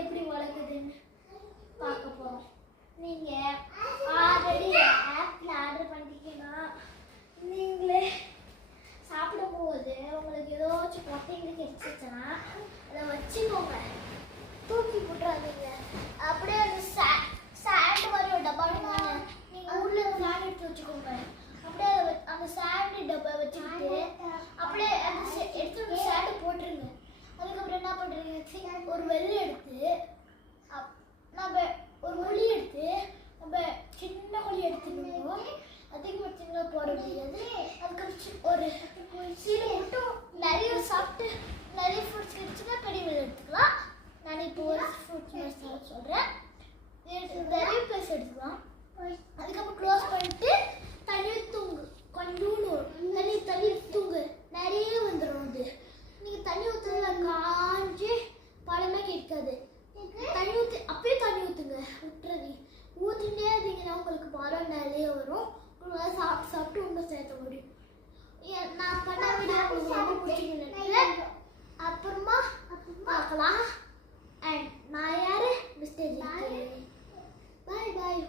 எப்படி வளர்க்குதுன்னு பார்க்க போகிறோம். நீங்கள் ஆல்ரெடி ஆப்பில் ஆர்டர் பண்ணிட்டீங்கன்னா நீங்களே சாப்பிடும்போது உங்களுக்கு ஏதாச்சும் கொட்டைங்க கிடைச்சிச்சுன்னா அதை வச்சுக்கோங்க, தூக்கி போட்டுறாதீங்க. அப்படியே அந்த சாண்ட் மாதிரி ஒரு டப்பா நீங்கள் ஊரில் சாண்ட் எடுத்து வச்சுக்கோங்க. அப்படியே அந்த சாண்ட் டப்பா வச்சுக்கிட்டு அப்படியே அந்த எடுத்து சாண்டை போட்டுருங்க. அதுக்கப்புறம் என்ன பண்ணுறீங்க, ஒரு வெள்ளை எடுத்து நம்ம ஒரு குழி எடுத்து நம்ம சின்ன குழி எடுத்துக்கணும். அதிகமாக சின்ன போட முடியாது. அதுக்கப்புறம் ஒரு சீடை மட்டும் நிறைய சாப்பிட்டு நிறைய ஃப்ரூட்ஸ் கிடைச்சுன்னா பெரிய வெள்ளை எடுத்துக்கலாம். நான் இப்போ ஒரு ஃப்ரூட்ஸ் மாதிரி சொல்கிறேன். நிறைய பிளேஸ் எடுத்துக்கலாம். அதுக்கப்புறம் க்ளோஸ் பண்ணிட்டு தண்ணி தூங்கு, கொஞ்சோண்டு தண்ணி தூங்கு, நிறைய வந்துடும். அது நீங்கள் தண்ணி ஊற்றுறதுல காஞ்சி பழமே கேட்காது. தண்ணி ஊற்றி அப்படியே தண்ணி ஊற்றுங்க, விட்டுறது ஊற்றிட்டே இருந்தீங்கன்னா உங்களுக்கு பழம் நிறைய வரும். உங்களால் சாப்பிட்டு ஒன்றும் சேர்த்த முடியும். நான் பண்ண வீடியோ உங்களுக்கு ரொம்ப பிடிச்சிருந்தேன். அப்புறமா பார்க்கலாம். அண்ட் நான் யார் மிஸ்டர் பாய் பாய்.